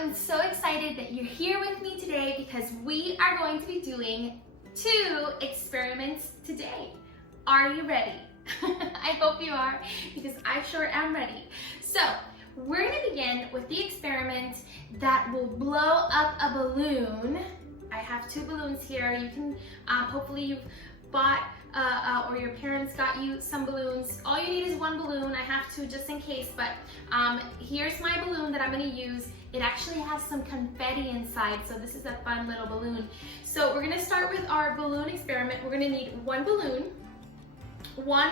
am so excited that you're here with me today because we are going to be doing 2 experiments today. Are you ready? I hope you are because I sure am ready. So we're going to begin with the experiment that will blow up a balloon. I have 2 balloons here. You can, hopefully you've bought or your parents got you some balloons. All you need is 1 balloon. I have 2 just in case, but here's my balloon that I'm going to use. It actually has some confetti inside, so this is a fun little balloon. So we're going to start with our balloon experiment. We're going to need 1 balloon, 1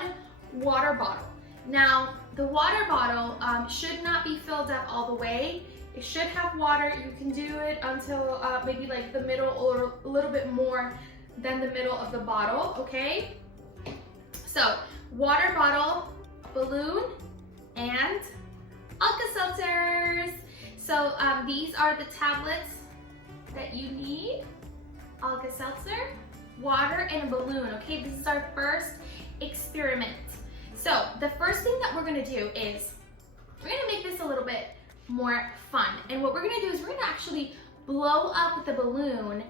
water bottle. Now, the water bottle should not be filled up all the way. It should have water. You can do it until maybe like the middle or a little bit more than the middle of the bottle, okay? So, water bottle, balloon, and Alka Seltzers. So these are the tablets that you need. Alka Seltzer, water, and a balloon, okay? This is our first experiment. So the first thing that we're gonna do is we're gonna make this a little bit more fun. And what we're gonna do is we're gonna actually blow up the balloon,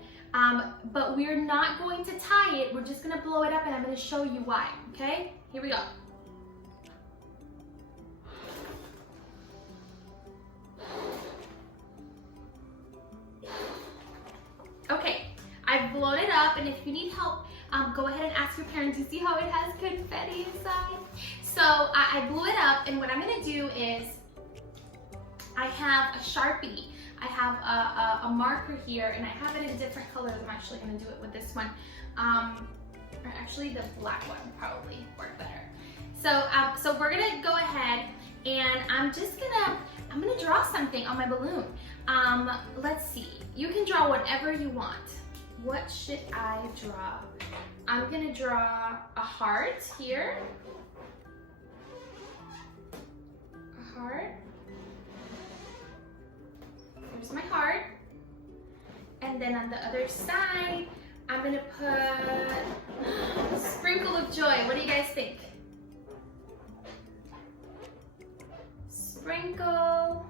but we're not going to tie it. We're just gonna blow it up and I'm gonna show you why, okay? Here we go. Okay, I've blown it up, and if you need help, go ahead and ask your parents. You see how it has confetti inside? So I blew it up, and what I'm gonna do is I have a Sharpie. I have a marker here, and I have it in different colors. I'm actually gonna do it with this one. Or actually the black one probably work better. So we're gonna go ahead, and I'm gonna draw something on my balloon. Let's see. You can draw whatever you want. What should I draw? I'm gonna draw a heart here. A heart. There's my heart. And then on the other side, I'm gonna put a sprinkle of joy. What do you guys think? Sprinkle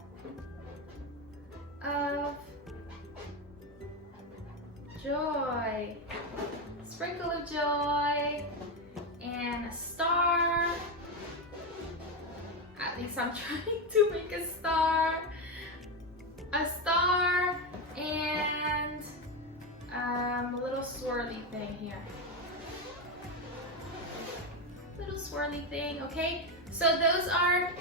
of joy. Sprinkle of joy. And a star. At least I'm trying to make a star. A star and a little swirly thing here. Little swirly thing, okay? So those are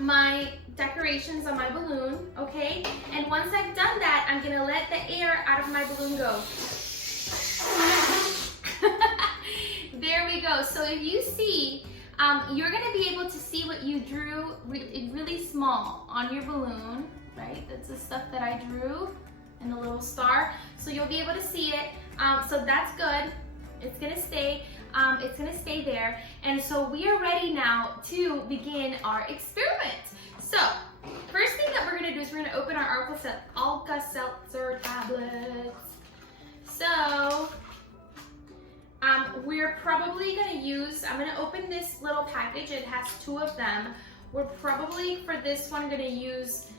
my decorations on my balloon, okay? And once I've done that, I'm gonna let the air out of my balloon go. There we go. So if you see, you're gonna be able to see what you drew really small on your balloon, right? That's the stuff that I drew and the little star. So you'll be able to see it. So that's good. It's gonna stay there. And so we are ready now to begin our experiment. So first thing that we're gonna do is we're gonna open our Alka Seltzer tablets. So we're probably gonna use, I'm gonna open this little package. It has 2 of them. We're probably for this one gonna use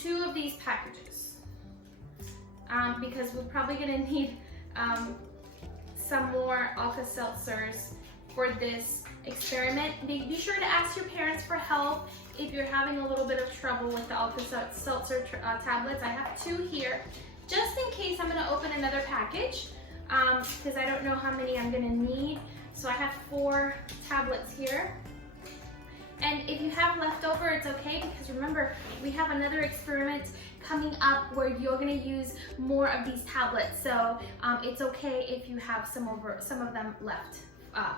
2 of these packages because we're probably gonna need some more Alka Seltzers for this experiment. Be sure to ask your parents for help if you're having a little bit of trouble with the Alka Seltzer tablets. I have 2 here. Just in case, I'm gonna open another package because I don't know how many I'm gonna need. So I have 4 tablets here. And if you have leftover, it's okay because remember, we have another experiment coming up where you're gonna use more of these tablets. So it's okay if you have some of them left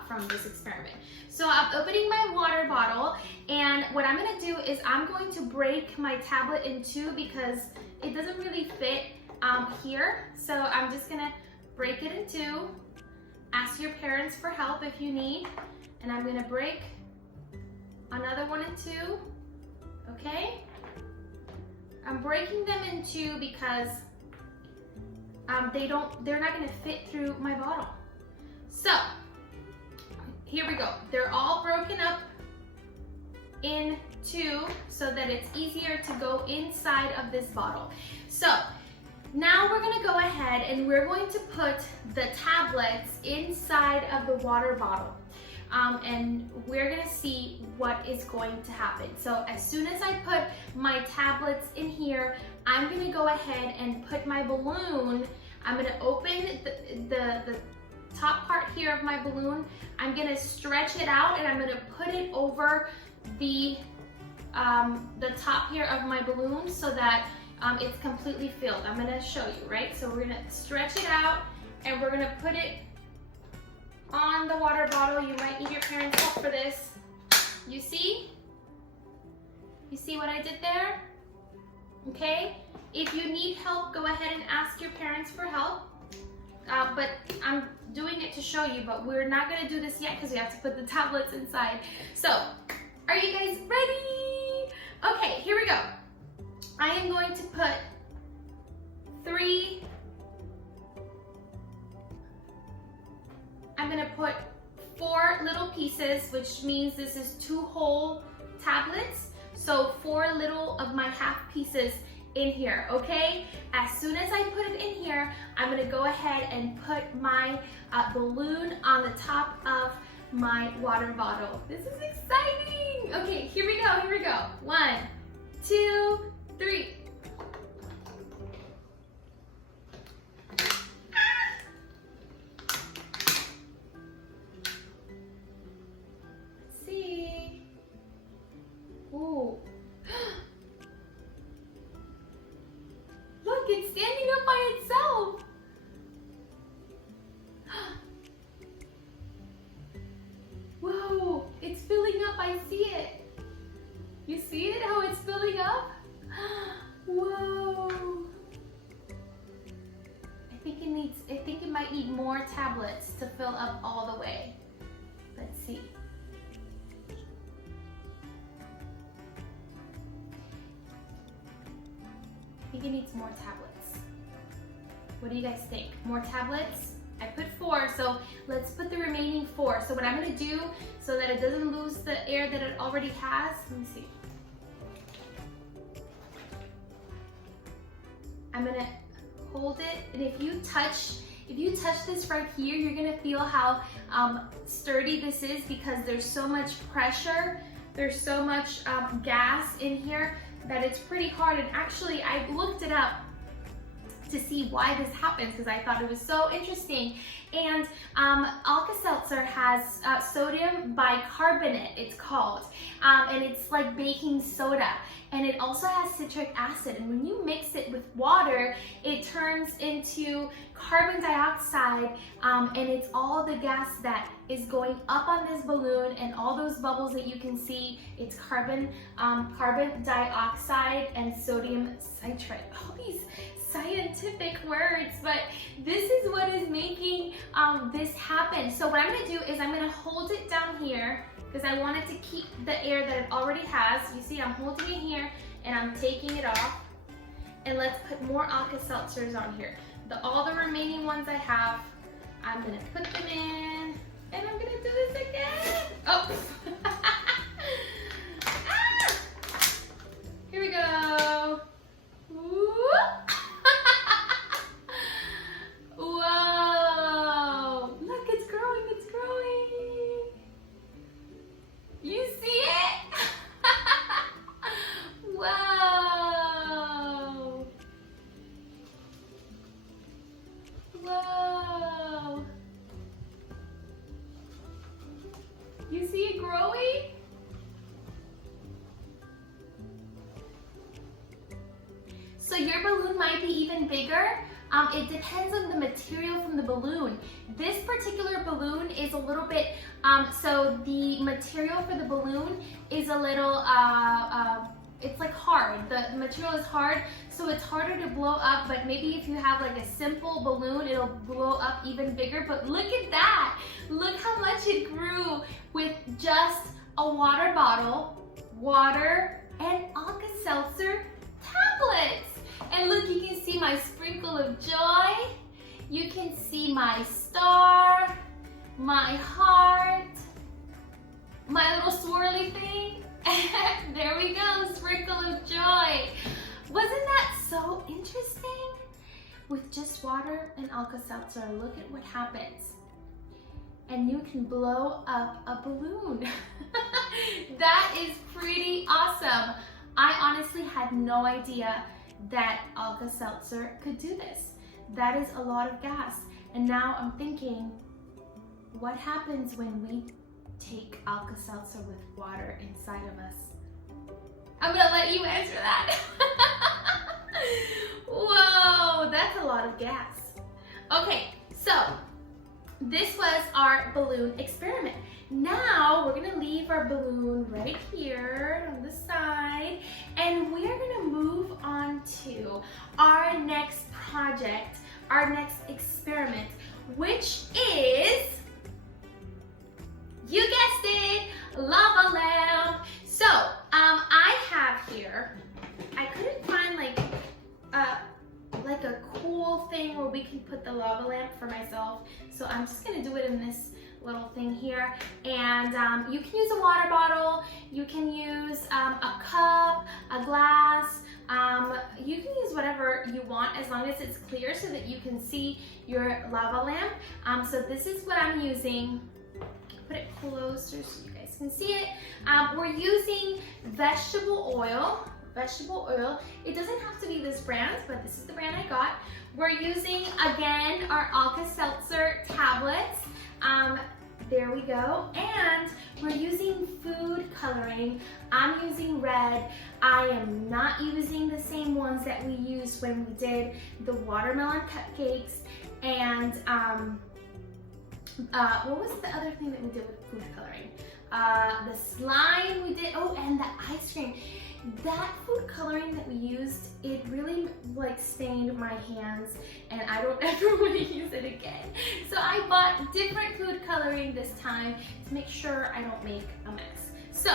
from this experiment. So I'm opening my water bottle, and what I'm gonna do is I'm going to break my tablet in 2 because it doesn't really fit here. So I'm just gonna break it in 2. Ask your parents for help if you need. And I'm gonna break another one in 2, okay? I'm breaking them in 2 because they're not gonna fit through my bottle. So, here we go. They're all broken up in two so that it's easier to go inside of this bottle. So now we're gonna go ahead and we're going to put the tablets inside of the water bottle. And we're gonna see what is going to happen. So as soon as I put my tablets in here, I'm gonna go ahead and put my balloon. I'm gonna open the top part here of my balloon. I'm gonna stretch it out and I'm gonna put it over the top here of my balloon so that it's completely filled. I'm gonna show you, right? So we're gonna stretch it out and we're gonna put it on the water bottle. You might need your parents' help for this. You see? You see what I did there? Okay? If you need help, go ahead and ask your parents for help. But I'm doing it to show you, but we're not gonna do this yet because we have to put the tablets inside. So, are you guys ready? Okay, here we go. I am going to put 3, I'm gonna put 4 little pieces, which means this is 2 whole tablets. So 4 little of my half pieces in here, okay? As soon as I put it in here, I'm gonna go ahead and put my balloon on the top of my water bottle. This is exciting! Okay, here we go, here we go. 1, 2, 3. Let's see. Ooh. Look, it's standing up by itself. Whoa, it's filling up, I see it. You see it, how it's filling up? Whoa. I think it might need more tablets to fill up all the way. Let's see. I think it needs more tablets. What do you guys think? More tablets? I put 4, so let's put the remaining 4. So what I'm gonna do, so that it doesn't lose the air that it already has, let me see. I'm gonna hold it, and if you touch this right here, you're gonna feel how sturdy this is because there's so much pressure, there's so much gas in here that it's pretty hard. And actually, I looked it up to see why this happens because I thought it was so interesting. And Alka Seltzer has sodium bicarbonate, it's called, and it's like baking soda. And it also has citric acid, and when you mix it with water, it turns into carbon dioxide, and it's all the gas that is going up on this balloon, and all those bubbles that you can see, it's carbon dioxide and sodium citrate. All these scientific words, but this is what is making this happen. So what I'm gonna do is I'm gonna hold it down here because I want it to keep the air that it already has. You see, I'm holding it here and I'm taking it off. And let's put more Alka Seltzers on here. All the remaining ones I have, I'm gonna put them in, and I'm gonna do this again. Oh! Ah! Here we go. Whoa! Look, it's growing, it's growing. You see it? Wow! Whoa! You see it growing? So your balloon might be even bigger. It depends on the material from the balloon. This particular balloon is a little bit, so the material for the balloon is a little, it's like hard. The material is hard, so it's harder to blow up, but maybe if you have like a simple balloon, it'll blow up even bigger. But look at that. Look how much it grew with just a water bottle, water, and Alka Seltzer tablets. And look, you can see my sprinkle of joy. You can see my star, my heart, my little swirly thing. There we go, sprinkle of joy. Wasn't that so interesting? With just water and Alka Seltzer, look at what happens. And you can blow up a balloon. That is pretty awesome. I honestly had no idea that Alka Seltzer could do this. That is a lot of gas. And now I'm thinking, what happens when we take Alka Seltzer with water inside of us? I'm gonna let you answer that. Whoa, that's a lot of gas. Okay, so this was our balloon experiment. Now we're gonna leave our balloon right here on the side, and we're gonna move on to our next project, our next experiment, which is, you guessed it, lava lamp. So I have here, I couldn't find like a cool thing where we can put the lava lamp for myself. So I'm just gonna do it in this little thing here. And you can use a water bottle, you can use a cup, a glass, you can use whatever you want as long as it's clear so that you can see your lava lamp. So this is what I'm using. Put it closer so you guys can see it. We're using vegetable oil. It doesn't have to be this brand, but this is the brand I got. We're using, again, our Alka Seltzer tablets. There we go. And we're using food coloring. I'm using red. I am not using the same ones that we used when we did the watermelon cupcakes. And what was the other thing that we did with food coloring? The slime we did, oh, and the ice cream. That food coloring that we used, it really like stained my hands, and I don't ever want to use it again. So I bought different food coloring this time to make sure I don't make a mess. So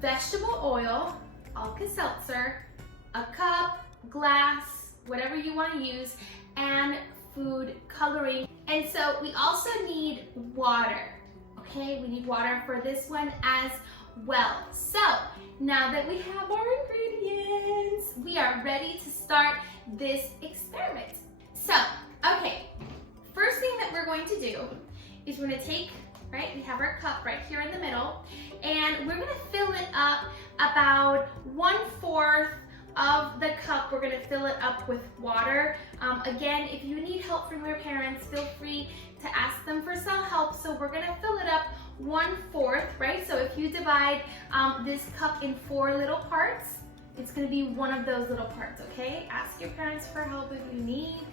vegetable oil, Alka Seltzer, a cup, glass, whatever you want to use, and food coloring. And so we also need water, okay? We need water for this one as well. So now that we have our ingredients, we are ready to start this experiment. So, okay, first thing that we're going to do is we're gonna take, right, we have our cup right here in the middle, and we're gonna fill it up about 1/4 of the cup. We're gonna fill it up with water. Again, if you need help from your parents, feel free to ask them for some help. So we're gonna fill it up 1/4, right? So if you divide this cup in 4 little parts, it's gonna be one of those little parts, okay? Ask your parents for help if you need.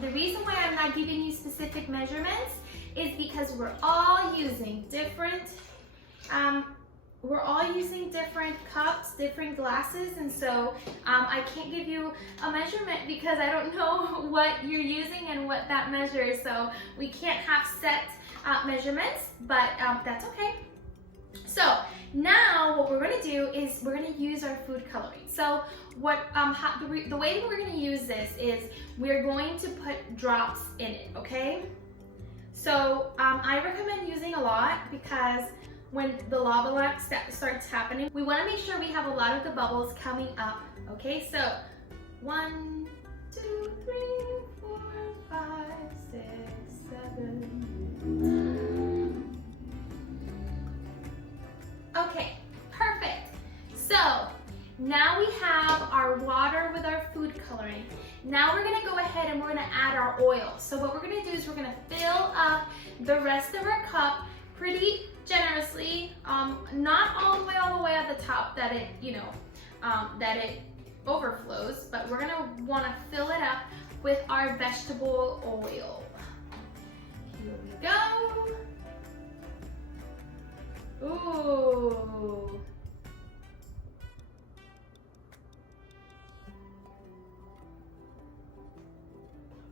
The reason why I'm not giving you specific measurements is because we're all using different cups, different glasses, and so I can't give you a measurement because I don't know what you're using and what that measures, so we can't have set measurements, but that's okay. So now what we're gonna do is we're gonna use our food coloring. So what the way that we're gonna use this is we're going to put drops in it, okay? So I recommend using a lot because when the lava lamp starts happening, we wanna make sure we have a lot of the bubbles coming up, okay? So 1, 2, 3, 4, 5, 6, 7. Okay, perfect. So now we have our water with our food coloring. Now we're gonna go ahead and we're gonna add our oil. So what we're gonna do is we're gonna fill up the rest of our cup pretty generously, not all the way at the top that it, that it overflows, but we're gonna wanna fill it up with our vegetable oil. Here we go. Ooh.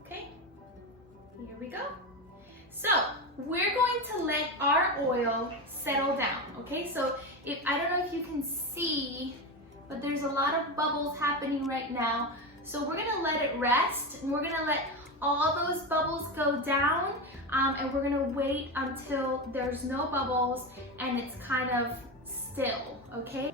Okay, here we go. So we're going to let our oil settle down, okay? So I don't know if you can see, but there's a lot of bubbles happening right now. So we're gonna let it rest, and we're gonna let all those bubbles go down, and we're gonna wait until there's no bubbles and it's kind of still, okay?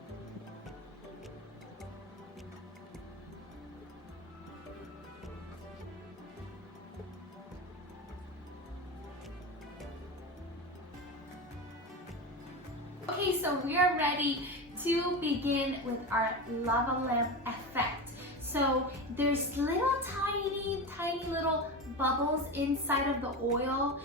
Okay, so we are ready to begin with our lava lamp effect. So there's little tiny little bubbles inside of the oil.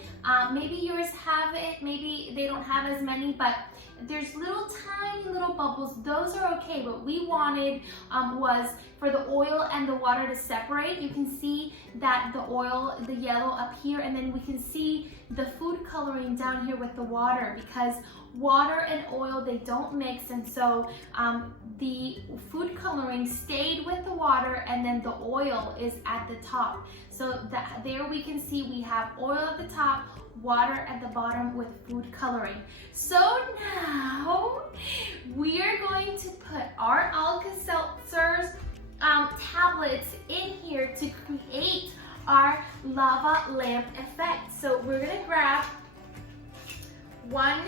Maybe yours have it, maybe they don't have as many, but there's tiny little bubbles. Those are okay. What we wanted was for the oil and the water to separate. You can see that the oil, the yellow up here, and then we can see the food coloring down here with the water, because water and oil, they don't mix, and so the food coloring stayed with the water, and then the oil is at the top. So there we can see we have oil at the top, water at the bottom with food coloring. So now we are going to put our Alka Seltzer's tablets in here to create our lava lamp effect. So we're gonna grab one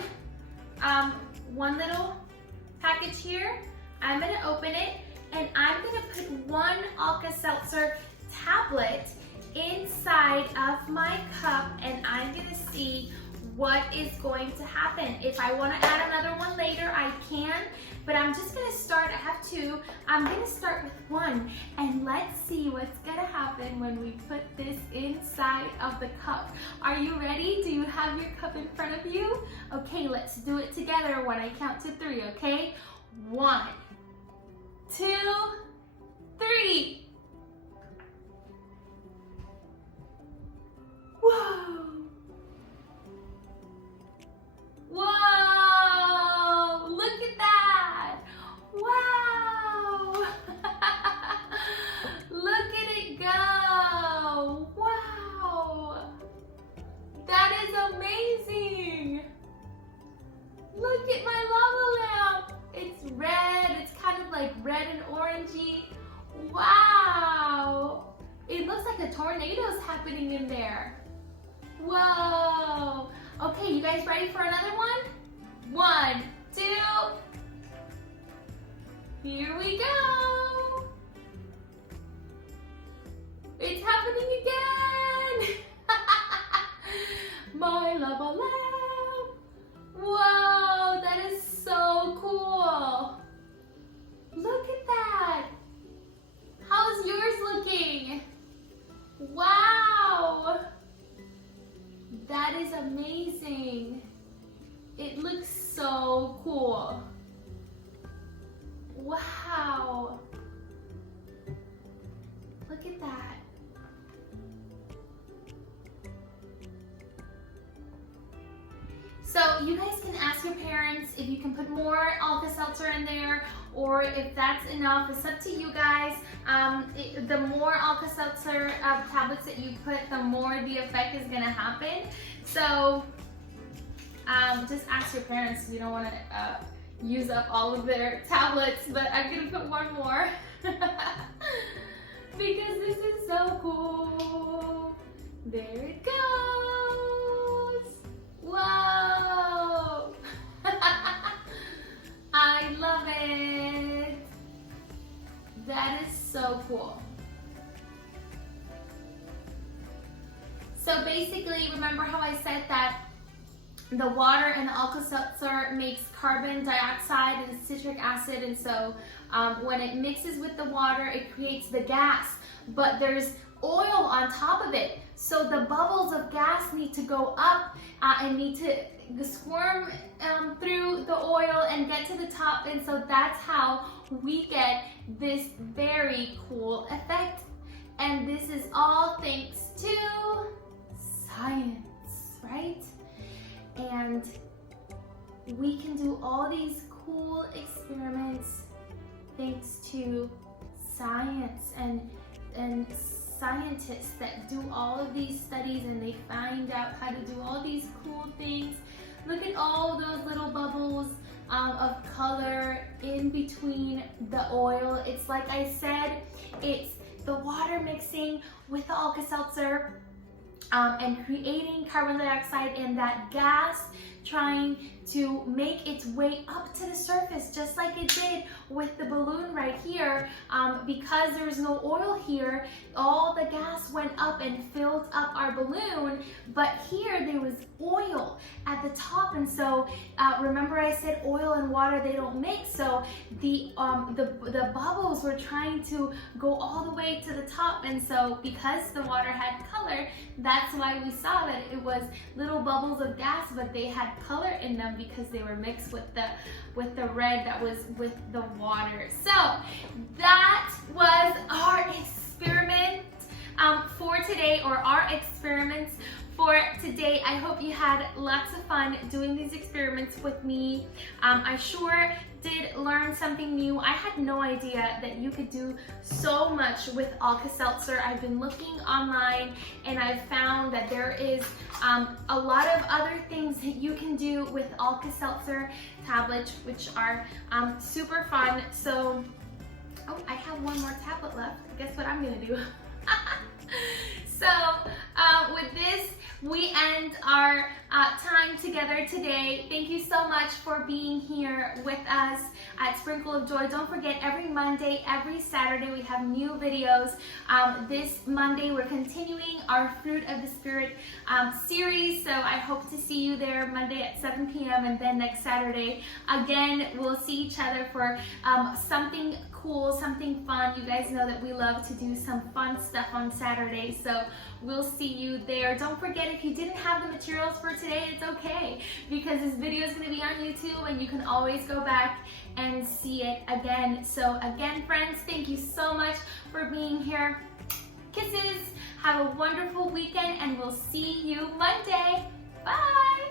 little package here. I'm gonna open it, and I'm gonna put one Alka Seltzer tablet inside of my cup, and I'm gonna see what is going to happen. If I wanna add another one later, I can, but I'm just gonna start, I have two. I'm gonna start with one, and let's see what's gonna happen when we put this inside of the cup. Are you ready? Do you have your cup in front of you? Okay, let's do it together when I count to 3, okay? 1, 2, 3. Whoa! Whoa! Look at that! Wow! Look at it go! Wow! That is amazing! Look at my lava lamp! It's red, it's kind of like red and orangey. Wow! It looks like a tornado's happening in there. Whoa! Okay, you guys ready for another one? 1, 2. Here we go. It's happening again. My lava lamp. Whoa, that is so cool. Look at that. How's yours looking? Wow. That is amazing. It looks so cool. Wow. Look at that. So you guys can ask your parents if you can put more Alka Seltzer in there, or if that's enough. It's up to you guys. The more Alka Seltzer tablets that you put, the more the effect is gonna happen. So just ask your parents. You don't want to use up all of their tablets, but I'm gonna put one more because this is so cool. There it goes. Whoa! I love it. That is so cool. So basically, remember how I said that the water and the Alka Seltzer makes carbon dioxide and citric acid, and so when it mixes with the water, it creates the gas, but there's oil on top of it. So the bubbles of gas need to go up and need to squirm through the oil and get to the top, and so that's how we get this very cool effect. And this is all thanks to science, right? And we can do all these cool experiments thanks to science and scientists that do all of these studies, and they find out how to do all these cool things. Look at all those little bubbles of color in between the oil. It's like I said, it's the water mixing with the Alka Seltzer and creating carbon dioxide and that gas trying to make its way up to the surface, just like it did with the balloon right here. Because there was no oil here, all the gas went up and filled up our balloon, but here there was oil at the top, and so remember I said oil and water, they don't mix, so the bubbles were trying to go all the way to the top, and so because the water had color, that's why we saw that it was little bubbles of gas, but they had color in them because they were mixed with the red that was with the water. So that was our experiment for today, or our experiments for today. I hope you had lots of fun doing these experiments with me. I sure did learn something new. I had no idea that you could do so much with Alka Seltzer. I've been looking online and I've found that there is a lot of other things that you can do with Alka Seltzer tablets, which are super fun. So, oh, I have one more tablet left. Guess what I'm gonna do? So with this, we end our time together today. Thank you so much for being here with us at Sprinkle of Joy. Don't forget, every Monday, every Saturday, we have new videos. This Monday, we're continuing our Fruit of the Spirit series, so I hope to see you there Monday at 7 p.m. and then next Saturday, again, we'll see each other for something cool, something fun. You guys know that we love to do some fun stuff on Saturday, so we'll see you there. Don't forget, if you didn't have the materials for today, it's okay, because this video is going to be on YouTube and you can always go back and see it again. So again, friends, thank you so much for being here. Kisses, have a wonderful weekend, and we'll see you Monday. Bye!